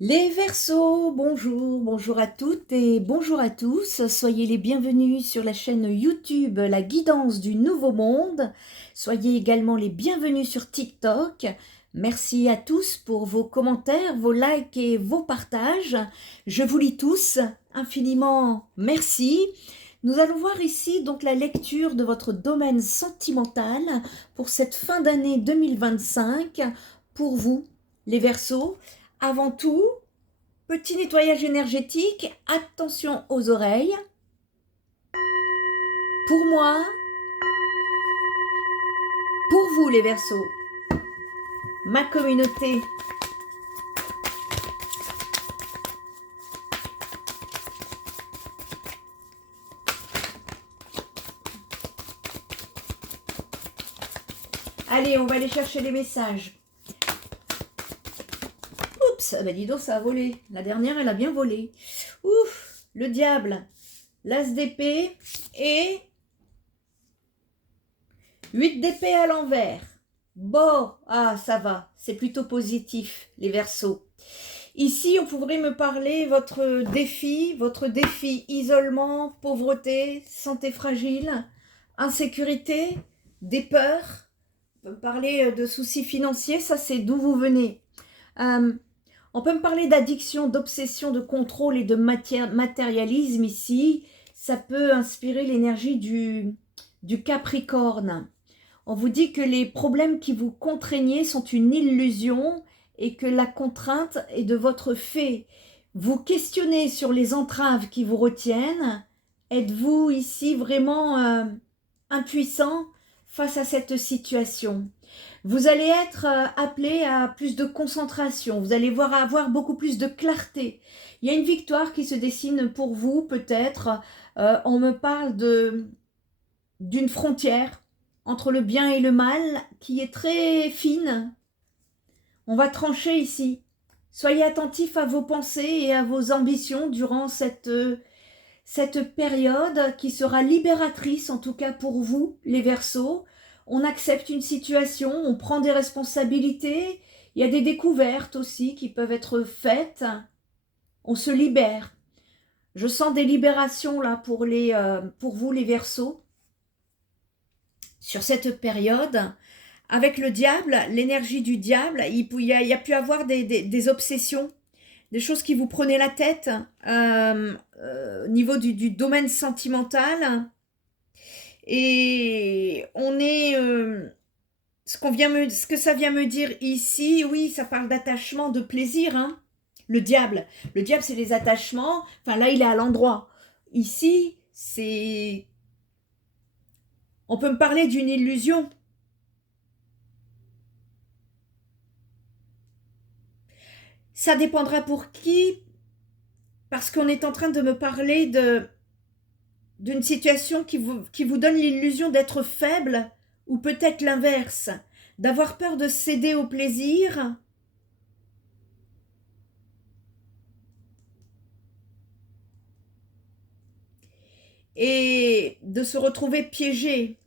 Les Verseaux, bonjour, bonjour à toutes et bonjour à tous. Soyez les bienvenus sur la chaîne YouTube La Guidance du Nouveau Monde. Soyez également les bienvenus sur TikTok. Merci à tous pour vos commentaires, vos likes et vos partages. Je vous lis tous, infiniment merci. Nous allons voir ici donc la lecture de votre domaine sentimental pour cette fin d'année 2025 pour vous, les Verseaux. Avant tout, petit nettoyage énergétique, attention aux oreilles. Pour moi, pour vous les Verseaux, ma communauté. Allez, on va aller chercher les messages. Oups, bah dis donc, ça a volé. La dernière, elle a bien volé. Ouf, le diable, l'as d'épée et 8 d'épée à l'envers. Bon, ah, ça va, c'est plutôt positif, les Verseaux. Ici, on pourrait me parler votre défi isolement, pauvreté, santé fragile, insécurité, des peurs. On peut me parler de soucis financiers, ça c'est d'où vous venez. On peut me parler d'addiction, d'obsession, de contrôle et de matérialisme ici. Ça peut inspirer l'énergie du Capricorne. On vous dit que les problèmes qui vous contraignent sont une illusion et que la contrainte est de votre fait. Vous questionnez sur les entraves qui vous retiennent. Êtes-vous ici vraiment impuissant face à cette situation? Vous allez être appelé à plus de concentration. Vous allez avoir beaucoup plus de clarté. Il y a une victoire qui se dessine pour vous, peut-être. On me parle d'une frontière entre le bien et le mal qui est très fine. On va trancher ici. Soyez attentifs à vos pensées et à vos ambitions durant cette période qui sera libératrice, en tout cas pour vous, les Verseaux. On accepte une situation, on prend des responsabilités. Il y a des découvertes aussi qui peuvent être faites. On se libère. Je sens des libérations là pour vous, les Verseaux. Sur cette période, avec le diable, l'énergie du diable, il y a pu avoir des obsessions, des choses qui vous prenaient la tête au niveau du domaine sentimental. Et on est... ce que ça vient me dire ici, oui, ça parle d'attachement, de plaisir. Hein. Le diable, c'est les attachements. Enfin, là, il est à l'endroit. Ici, c'est... On peut me parler d'une illusion. Ça dépendra pour qui, parce qu'on est en train de me parler d'une situation qui vous donne l'illusion d'être faible, ou peut-être l'inverse, d'avoir peur de céder au plaisir, et de se retrouver piégé,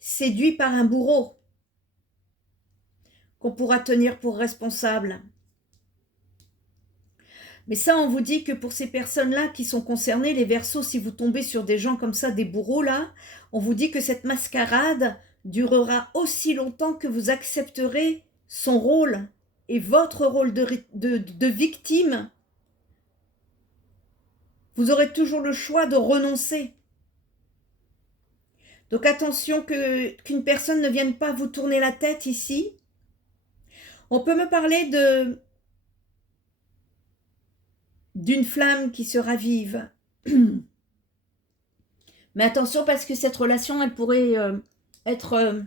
séduit par un bourreau qu'on pourra tenir pour responsable. Mais ça, on vous dit que pour ces personnes-là qui sont concernées, les Verseaux, si vous tombez sur des gens comme ça, des bourreaux là, on vous dit que cette mascarade durera aussi longtemps que vous accepterez son rôle et votre rôle de victime. Vous aurez toujours le choix de renoncer. Donc attention qu'une personne ne vienne pas vous tourner la tête ici. On peut me parler d'une flamme qui se ravive. Mais attention parce que cette relation, elle pourrait être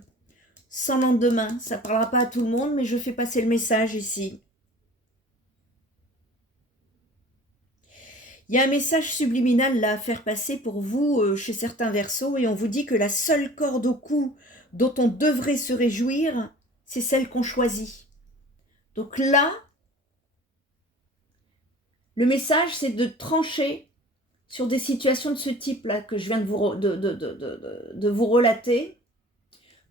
sans lendemain. Ça ne parlera pas à tout le monde, mais je fais passer le message ici. Il y a un message subliminal là à faire passer pour vous chez certains Verseaux et on vous dit que la seule corde au cou dont on devrait se réjouir, c'est celle qu'on choisit. Donc là, le message, c'est de trancher sur des situations de ce type-là que je viens de vous relater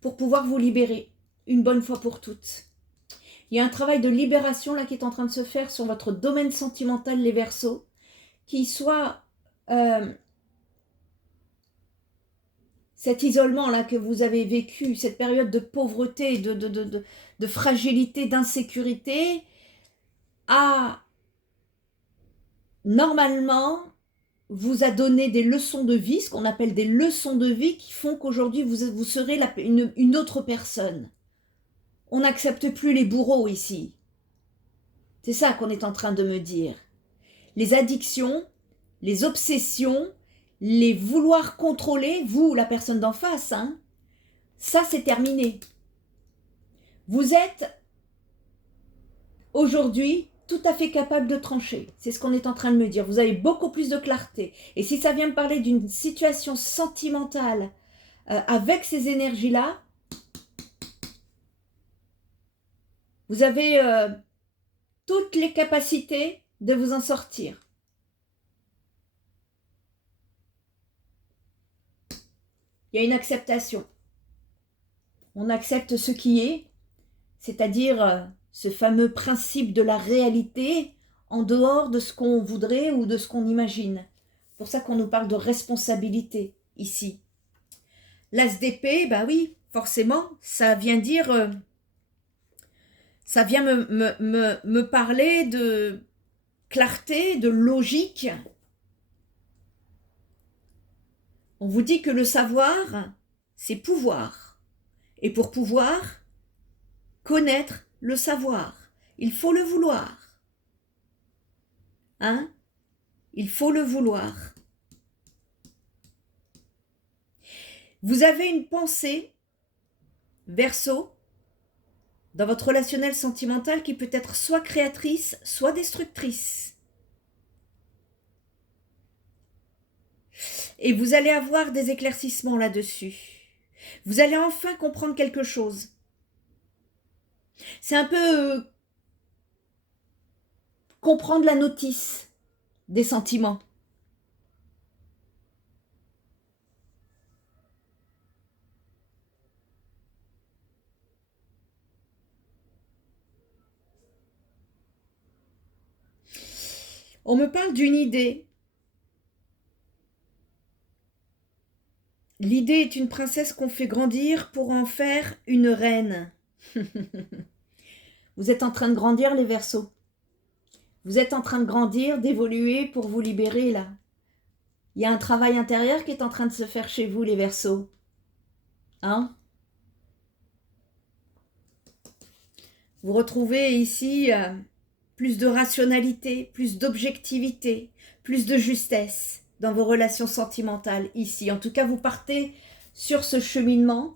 pour pouvoir vous libérer une bonne fois pour toutes. Il y a un travail de libération là qui est en train de se faire sur votre domaine sentimental, les Verseaux, qui soit cet isolement-là que vous avez vécu, cette période de pauvreté, de fragilité, d'insécurité, a normalement vous a donné des leçons de vie, ce qu'on appelle des leçons de vie qui font qu'aujourd'hui vous serez une autre personne. On n'accepte plus les bourreaux ici. C'est ça qu'on est en train de me dire. Les addictions, les obsessions, les vouloir contrôler, vous, la personne d'en face, hein, ça c'est terminé. Vous êtes aujourd'hui tout à fait capable de trancher. C'est ce qu'on est en train de me dire. Vous avez beaucoup plus de clarté. Et si ça vient me parler d'une situation sentimentale avec ces énergies-là, vous avez toutes les capacités de vous en sortir. Il y a une acceptation. On accepte ce qui est, c'est-à-dire ce fameux principe de la réalité en dehors de ce qu'on voudrait ou de ce qu'on imagine. C'est pour ça qu'on nous parle de responsabilité ici. L'as d'épée, ben oui, forcément, ça vient dire... ça vient me parler de clarté, de logique. On vous dit que le savoir, c'est pouvoir. Et pour pouvoir, connaître le savoir, il faut le vouloir. Hein? Il faut le vouloir. Vous avez une pensée, Verseau, dans votre relationnel sentimental qui peut être soit créatrice, soit destructrice. Et vous allez avoir des éclaircissements là-dessus. Vous allez enfin comprendre quelque chose. C'est un peu comprendre la notice des sentiments. On me parle d'une idée. L'idée est une princesse qu'on fait grandir pour en faire une reine. Vous êtes en train de grandir, les Verseaux. Vous êtes en train de grandir, d'évoluer pour vous libérer, là. Il y a un travail intérieur qui est en train de se faire chez vous, les Verseaux. Hein? Vous retrouvez ici plus de rationalité, plus d'objectivité, plus de justesse dans vos relations sentimentales ici. En tout cas, vous partez sur ce cheminement.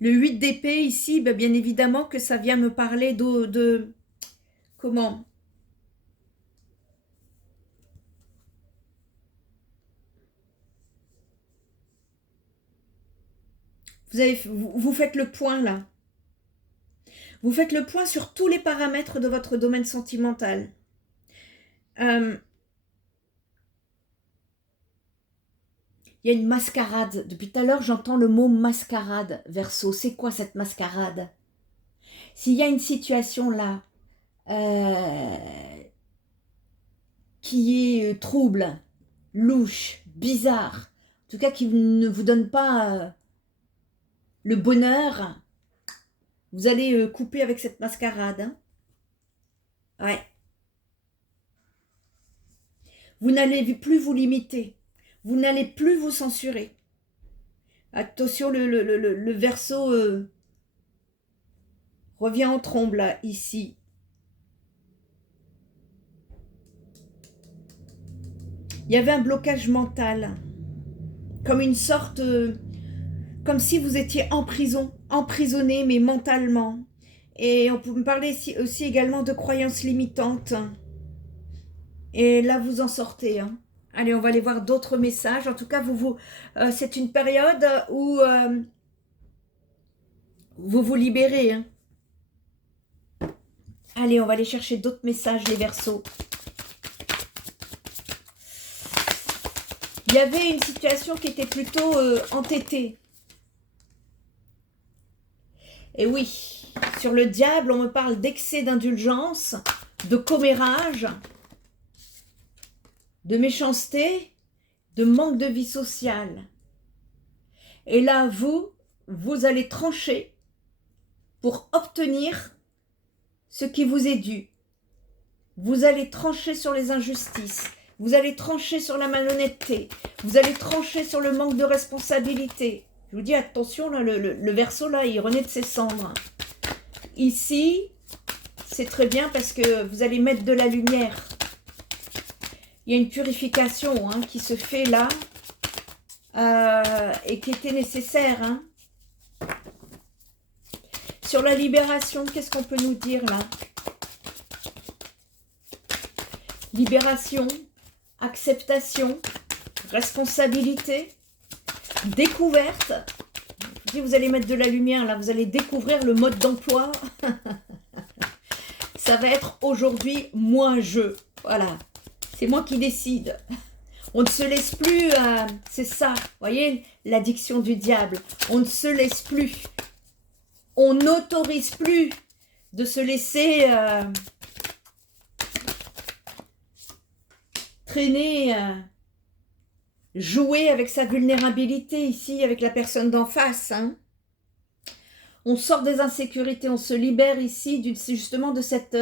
Le 8 d'épée ici, ben, bien évidemment que ça vient me parler de comment? Vous faites le point là. Vous faites le point sur tous les paramètres de votre domaine sentimental. Il y a une mascarade. Depuis tout à l'heure, j'entends le mot mascarade, Verseau. C'est quoi cette mascarade? S'il y a une situation là qui est trouble, louche, bizarre, en tout cas qui ne vous donne pas le bonheur, vous allez couper avec cette mascarade. Hein? Ouais. Vous n'allez plus vous limiter. Vous n'allez plus vous censurer. Attention, le Verseau revient en trombe là, ici. Il y avait un blocage mental. Comme une sorte... comme si vous étiez en prison, emprisonné, mais mentalement. Et on peut me parler aussi également de croyances limitantes. Et là, vous en sortez. Hein. Allez, on va aller voir d'autres messages. En tout cas, c'est une période où vous vous libérez. Hein. Allez, on va aller chercher d'autres messages, les Verseaux. Il y avait une situation qui était plutôt entêtée. Et oui, Sur le diable, on me parle d'excès d'indulgence, de commérage, de méchanceté, de manque de vie sociale. Et là, vous allez trancher pour obtenir ce qui vous est dû. Vous allez trancher sur les injustices. Vous allez trancher sur la malhonnêteté. Vous allez trancher sur le manque de responsabilité. Je vous dis, attention, là, le Verseau, là, il renaît de ses cendres. Ici, c'est très bien parce que vous allez mettre de la lumière. Il y a une purification hein, qui se fait là et qui était nécessaire. Hein. Sur la libération, qu'est-ce qu'on peut nous dire là? Libération, acceptation, responsabilité, découverte. Je dis, vous allez mettre de la lumière là, vous allez découvrir le mode d'emploi. Ça va être aujourd'hui moi-je. Voilà, c'est moi qui décide. On ne se laisse plus, c'est ça, vous voyez, l'addiction du diable. On ne se laisse plus. On n'autorise plus de se laisser traîner, jouer avec sa vulnérabilité ici, avec la personne d'en face. Hein. On sort des insécurités, on se libère ici justement de cette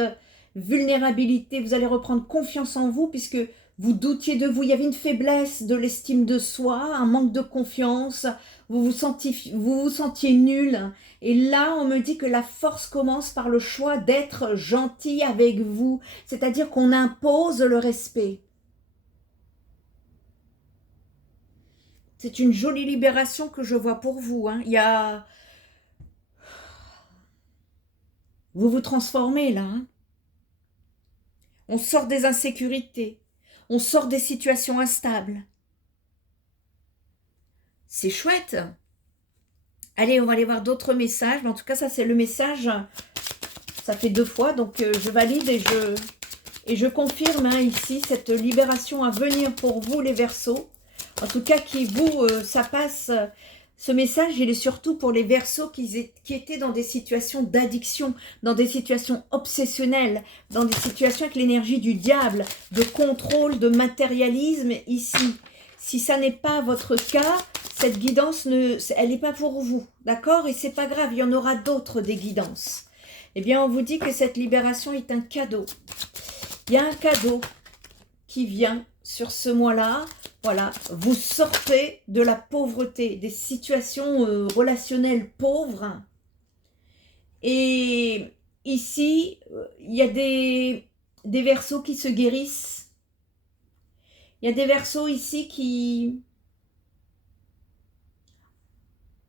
vulnérabilité. Vous allez reprendre confiance en vous puisque vous doutiez de vous. Il y avait une faiblesse de l'estime de soi, un manque de confiance. Vous vous sentiez nul. Et là, on me dit que la force commence par le choix d'être gentil avec vous. C'est-à-dire qu'on impose le respect. C'est une jolie libération que je vois pour vous. Hein. Il y a... Vous vous transformez là. Hein. On sort des insécurités. On sort des situations instables. C'est chouette. Allez, on va aller voir d'autres messages. Mais en tout cas, ça c'est le message. Ça fait 2 fois. Donc je valide et je confirme hein, ici cette libération à venir pour vous les Verseaux. En tout cas, ça passe, ce message, il est surtout pour les Verseaux qui étaient dans des situations d'addiction, dans des situations obsessionnelles, dans des situations avec l'énergie du diable, de contrôle, de matérialisme ici. Si ça n'est pas votre cas, cette guidance, elle n'est pas pour vous, d'accord? Et c'est pas grave, il y en aura d'autres des guidances. Eh bien, on vous dit que cette libération est un cadeau. Il y a un cadeau qui vient sur ce mois-là. Voilà, vous sortez de la pauvreté, des situations relationnelles pauvres. Et ici, il y a des Verseaux qui se guérissent. Il y a des Verseaux ici qui...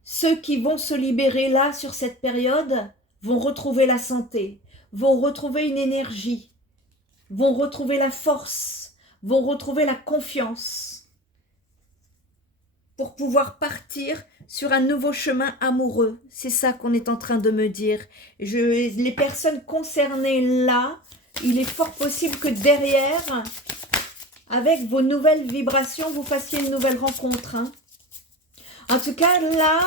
Ceux qui vont se libérer là, sur cette période, vont retrouver la santé, vont retrouver une énergie, vont retrouver la force, vont retrouver la confiance. Pour pouvoir partir sur un nouveau chemin amoureux. C'est ça qu'on est en train de me dire. Les personnes concernées là, il est fort possible que derrière, avec vos nouvelles vibrations, vous fassiez une nouvelle rencontre. Hein. En tout cas, là,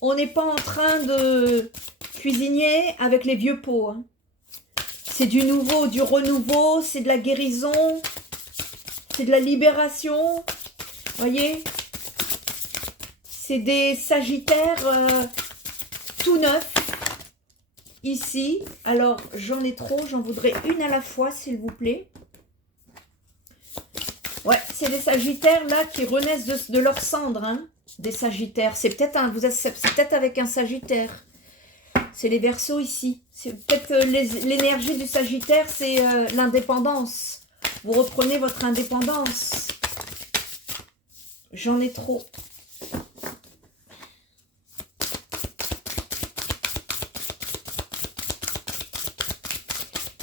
on n'est pas en train de cuisiner avec les vieux pots. Hein. C'est du nouveau, du renouveau, c'est de la guérison, c'est de la libération. Voyez ? C'est des Sagittaires tout neufs, ici. Alors, j'en ai trop, j'en voudrais une à la fois, s'il vous plaît. Ouais, c'est des Sagittaires, là, qui renaissent de leur cendre, hein, des Sagittaires. C'est peut-être avec un Sagittaire. C'est les Verseaux, ici. C'est peut-être l'énergie du Sagittaire, c'est l'indépendance. Vous reprenez votre indépendance. J'en ai trop.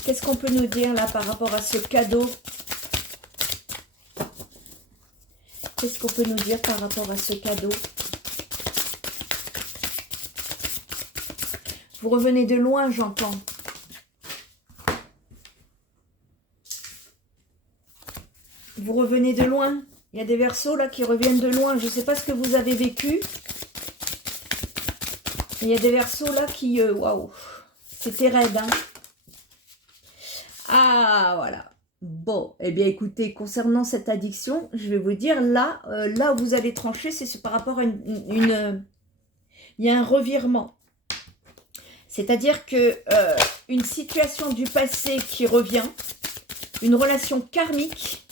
Qu'est-ce qu'on peut nous dire là par rapport à ce cadeau? Qu'est-ce qu'on peut nous dire par rapport à ce cadeau? Vous revenez de loin, j'entends. Vous revenez de loin. Il y a des Verseaux là qui reviennent de loin. Je ne sais pas ce que vous avez vécu. Il y a des Verseaux là qui... Waouh! C'était raide, hein. Ah, voilà. Bon, eh bien, écoutez, concernant cette addiction, je vais vous dire, là, là où vous allez trancher, c'est par rapport à il y a un revirement. C'est-à-dire que une situation du passé qui revient, une relation karmique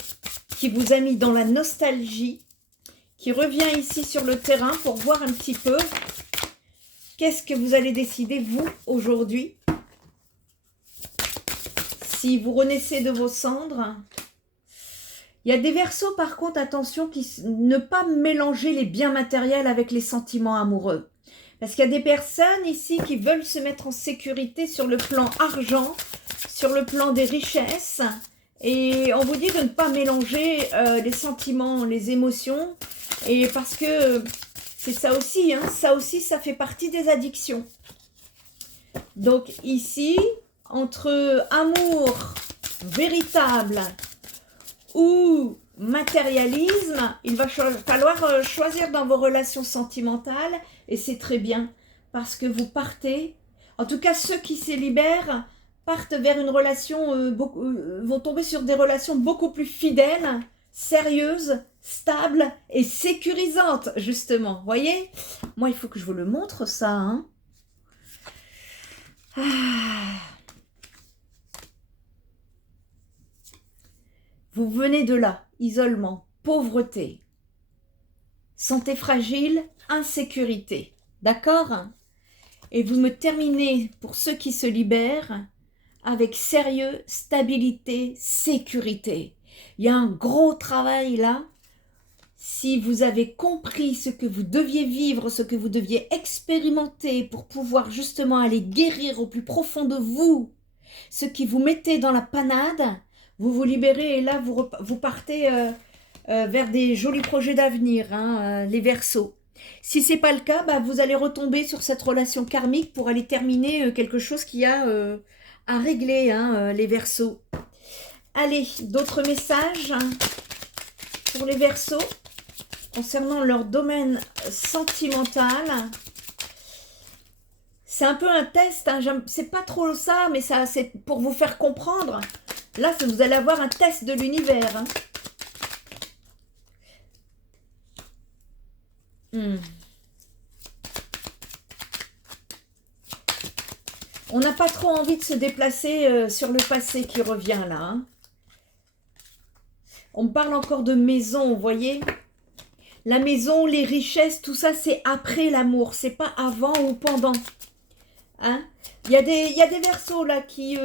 qui vous a mis dans la nostalgie, qui revient ici sur le terrain pour voir un petit peu qu'est-ce que vous allez décider, vous, aujourd'hui. Si vous renaissez de vos cendres, il y a des Verseaux, par contre, attention, ne pas mélanger les biens matériels avec les sentiments amoureux. Parce qu'il y a des personnes ici qui veulent se mettre en sécurité sur le plan argent, sur le plan des richesses. Et on vous dit de ne pas mélanger les sentiments, les émotions. Et parce que c'est ça aussi, hein, ça fait partie des addictions. Donc ici, entre amour véritable ou matérialisme, il va falloir choisir dans vos relations sentimentales, et c'est très bien, parce que vous partez, en tout cas ceux qui se libèrent, partent vers une relation, vont tomber sur des relations beaucoup plus fidèles, sérieuses, stables et sécurisantes, justement. Voyez, moi il faut que je vous le montre ça, hein. Vous venez de là, isolement, pauvreté, santé fragile, insécurité, d'accord? Et vous me terminez, pour ceux qui se libèrent, avec sérieux, stabilité, sécurité. Il y a un gros travail là. Si vous avez compris ce que vous deviez vivre, ce que vous deviez expérimenter pour pouvoir justement aller guérir au plus profond de vous, ce qui vous mettait dans la panade, vous vous libérez et là vous partez vers des jolis projets d'avenir, hein, les Verseaux. Si ce n'est pas le cas, bah, vous allez retomber sur cette relation karmique pour aller terminer quelque chose qui a à régler, hein, les Verseaux. Allez, d'autres messages pour les Verseaux concernant leur domaine sentimental. C'est un peu un test, hein, c'est pas trop ça, mais ça c'est pour vous faire comprendre. Là, vous allez avoir un test de l'univers. Hein. On n'a pas trop envie de se déplacer sur le passé qui revient là. Hein. On me parle encore de maison, vous voyez. La maison, les richesses, tout ça, c'est après l'amour. C'est pas avant ou pendant. Hein? Il y a des Verseaux là qui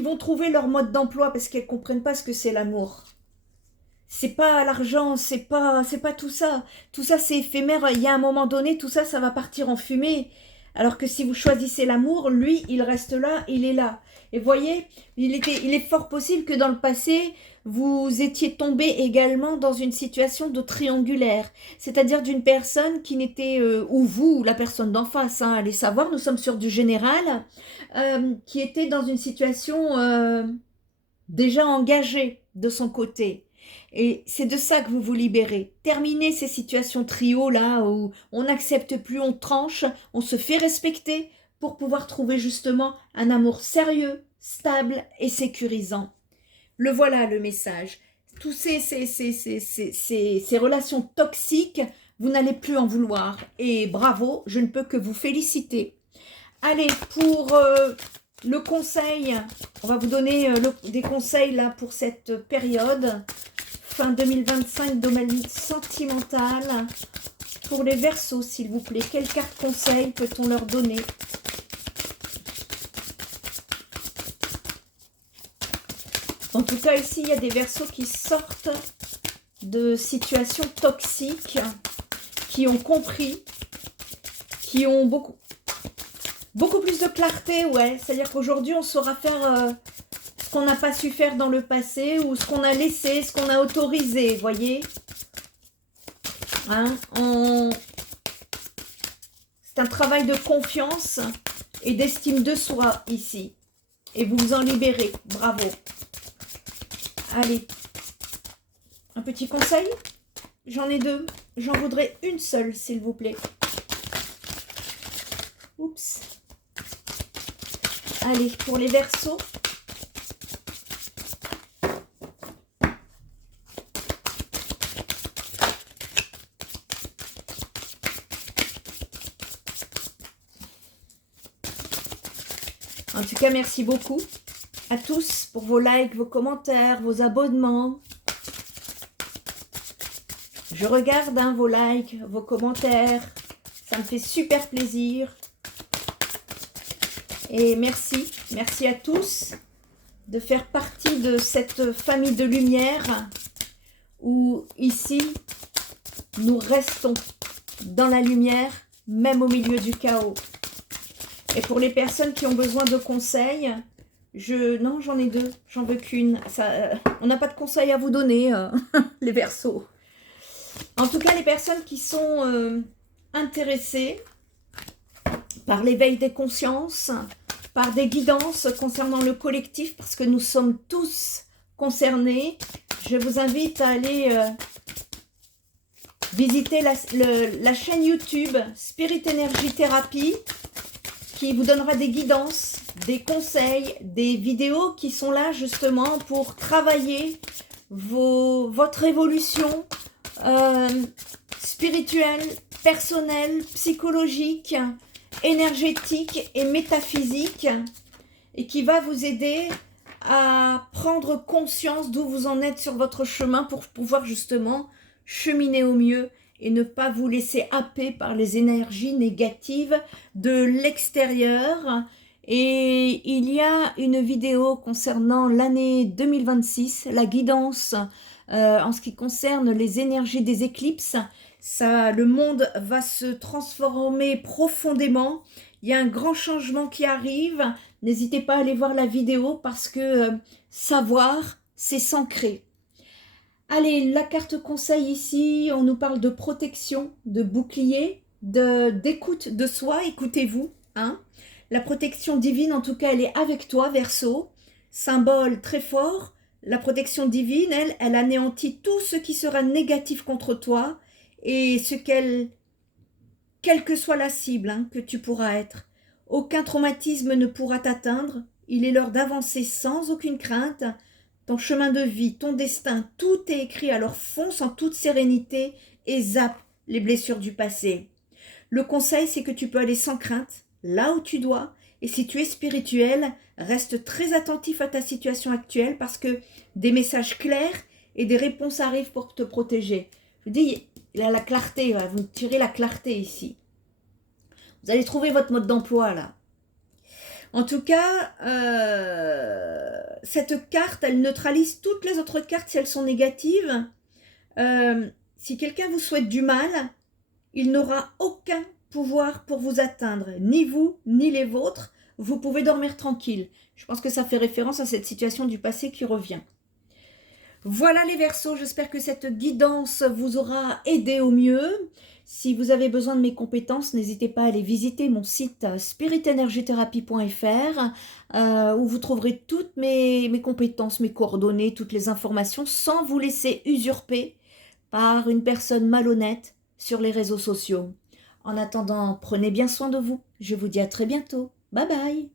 vont trouver leur mode d'emploi parce qu'elles ne comprennent pas ce que c'est l'amour. C'est pas l'argent, c'est pas tout ça. Tout ça, c'est éphémère. Il y a un moment donné, tout ça, ça va partir en fumée. Alors que si vous choisissez l'amour, lui, il reste là, il est là. Et voyez, il est fort possible que dans le passé, vous étiez tombé également dans une situation de triangulaire. C'est-à-dire d'une personne qui n'était, ou vous, la personne d'en face, hein, allez savoir, nous sommes sur du général, qui était dans une situation déjà engagée de son côté. Et c'est de ça que vous vous libérez. Terminez ces situations trio là où on n'accepte plus, on tranche, on se fait respecter pour pouvoir trouver justement un amour sérieux, stable et sécurisant. Le voilà le message. Tous ces relations toxiques, vous n'allez plus en vouloir. Et bravo, je ne peux que vous féliciter. Allez, pour le conseil, on va vous donner des conseils là pour cette période. Fin 2025, domaine sentimental. Pour les Verseaux, s'il vous plaît, quelle carte conseil peut-on leur donner? En tout cas, ici, il y a des Verseaux qui sortent de situations toxiques, qui ont compris, qui ont beaucoup plus de clarté, ouais. C'est-à-dire qu'aujourd'hui, on saura faire ce qu'on n'a pas su faire dans le passé ou ce qu'on a laissé, ce qu'on a autorisé, voyez. Hein, c'est un travail de confiance et d'estime de soi ici. Et vous vous en libérez. Bravo. Allez. Un petit conseil. J'en ai deux. J'en voudrais une seule, s'il vous plaît. Oups. Allez, pour les Verseaux. En tout cas, merci beaucoup à tous pour vos likes, vos commentaires, vos abonnements. Je regarde vos likes, vos commentaires. Ça me fait super plaisir. Et merci. Merci à tous de faire partie de cette famille de lumière où ici, nous restons dans la lumière, même au milieu du chaos. Et pour les personnes qui ont besoin de conseils, non, j'en ai deux, j'en veux qu'une. On n'a pas de conseils à vous donner, les Verseaux. En tout cas, les personnes qui sont intéressées par l'éveil des consciences, par des guidances concernant le collectif, parce que nous sommes tous concernés, je vous invite à aller visiter la chaîne YouTube Spirit Energy Therapy, qui vous donnera des guidances, des conseils, des vidéos qui sont là justement pour travailler votre évolution spirituelle, personnelle, psychologique, énergétique et métaphysique, et qui va vous aider à prendre conscience d'où vous en êtes sur votre chemin pour pouvoir justement cheminer au mieux et ne pas vous laisser happer par les énergies négatives de l'extérieur. Et il y a une vidéo concernant l'année 2026, la guidance en ce qui concerne les énergies des éclipses. Le monde va se transformer profondément. Il y a un grand changement qui arrive. N'hésitez pas à aller voir la vidéo parce que savoir, c'est s'ancrer. Allez, la carte conseil ici, on nous parle de protection, de bouclier, d'écoute de soi, écoutez-vous. Hein. La protection divine, en tout cas, elle est avec toi, Verseau. Symbole très fort. La protection divine, elle anéantit tout ce qui sera négatif contre toi et quelle que soit la cible que tu pourras être. Aucun traumatisme ne pourra t'atteindre. Il est l'heure d'avancer sans aucune crainte. Ton chemin de vie, ton destin, tout est écrit, alors fonce en toute sérénité et zappe les blessures du passé. Le conseil, c'est que tu peux aller sans crainte, là où tu dois, et si tu es spirituel, reste très attentif à ta situation actuelle parce que des messages clairs et des réponses arrivent pour te protéger. Je dis, il y a la clarté, vous tirez la clarté ici. Vous allez trouver votre mode d'emploi là. En tout cas, cette carte, elle neutralise toutes les autres cartes si elles sont négatives. Si quelqu'un vous souhaite du mal, il n'aura aucun pouvoir pour vous atteindre, ni vous, ni les vôtres. Vous pouvez dormir tranquille. Je pense que ça fait référence à cette situation du passé qui revient. Voilà les Verseaux, j'espère que cette guidance vous aura aidé au mieux. Si vous avez besoin de mes compétences, n'hésitez pas à aller visiter mon site spiritenergytherapy.fr où vous trouverez toutes mes compétences, mes coordonnées, toutes les informations sans vous laisser usurper par une personne malhonnête sur les réseaux sociaux. En attendant, prenez bien soin de vous. Je vous dis à très bientôt. Bye bye.